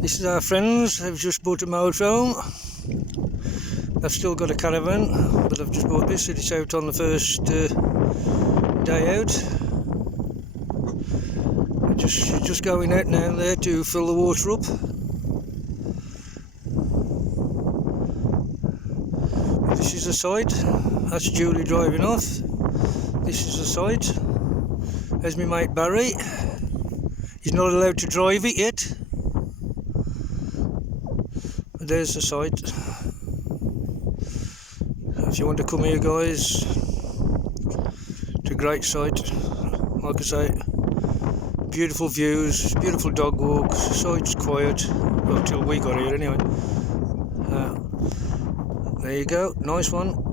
This is our friends. They've just bought a motorhome. I've still got a caravan, but I've just bought this. It's out on the first day out. Just going out now there to fill the water up. This is the site. That's Julie driving off. This is the site. There's my mate Barry. He's not allowed to drive it yet. But there's the site. If you want to come here, guys, it's a great site. Like I say, beautiful views, beautiful dog walks. The site's quiet. Well, till we got here anyway. There you go, nice one.